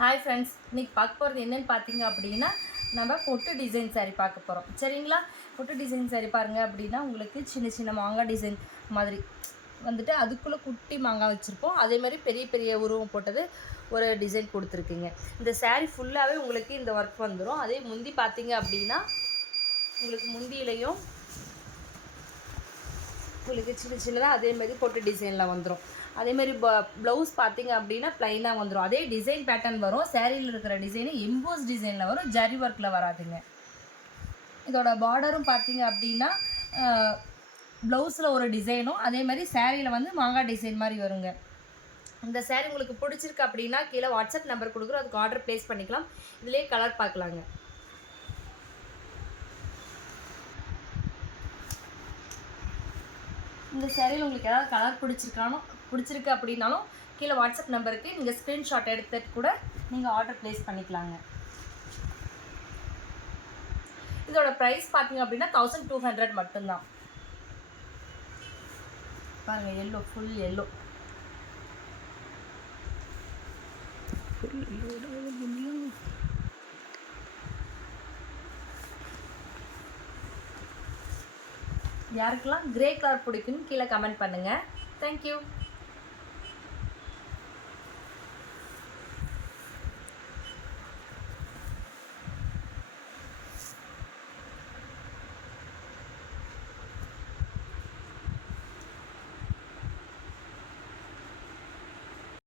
Hi friends, இன்றைக்கி பார்க்க போகிறது என்னென்னு பார்த்தீங்க அப்படின்னா நம்ம பொட்டு டிசைன் சாரீ பார்க்க போகிறோம். சரிங்களா? பொட்டு டிசைன் சாரீ பாருங்கள் அப்படின்னா உங்களுக்கு சின்ன சின்ன மாங்காய் டிசைன் மாதிரி வந்துட்டு அதுக்குள்ளே குட்டி மாங்காய் வச்சுருப்போம். அதே மாதிரி பெரிய பெரிய உருவம் போட்டது ஒரு டிசைன் கொடுத்துருக்குங்க. இந்த சாரீ ஃபுல்லாகவே உங்களுக்கு இந்த ஒர்க் வந்துடும். அதே முந்தி பார்த்தீங்க அப்படின்னா உங்களுக்கு முந்தியிலையும் உங்களுக்கு சின்ன சின்னதாக அதேமாதிரி பொட்டு டிசைனில் வந்துடும். அதேமாதிரி ப்ளவுஸ் பார்த்தீங்க அப்படின்னா ப்ளைனாக வந்துடும். அதே டிசைன் பேட்டர்ன் வரும். சேரீயில் இருக்கிற டிசைனு எம்போஸ் டிசைனில் வரும், ஜரி ஒர்க்கில் வராதுங்க. இதோட பார்டரும் பார்த்தீங்க அப்படின்னா ப்ளவுஸில் ஒரு டிசைனும் அதே மாதிரி சேரீயில் வந்து மாங்காய் டிசைன் மாதிரி வருங்க. இந்த சேரீ உங்களுக்கு பிடிச்சிருக்கு அப்படின்னா கீழே வாட்ஸ்அப் நம்பர் கொடுக்குறோம், அதுக்கு ஆர்டர் ப்ளேஸ் பண்ணிக்கலாம். இதிலே கலர் பார்க்கலாங்க. இந்த சேரீயில் உங்களுக்கு ஏதாவது கலர் பிடிச்சிருக்கு அப்படின்னாலும் கீழே வாட்ஸ்அப் நம்பருக்கு நீங்கள் ஸ்க்ரீன்ஷாட் எடுத்துகிட்டு கூட நீங்கள் ஆர்டர் ப்ளேஸ் பண்ணிக்கலாங்க. இதோட ப்ரைஸ் பார்த்தீங்க அப்படின்னா 1200 மட்டும்தான். பாருங்கள், எல்லோ ஃபுல் எல்லோ யாருக்கெல்லாம் கிரே கலர் பிடிக்குன்னு கீழே கமெண்ட் பண்ணுங்கள். தேங்க்யூ.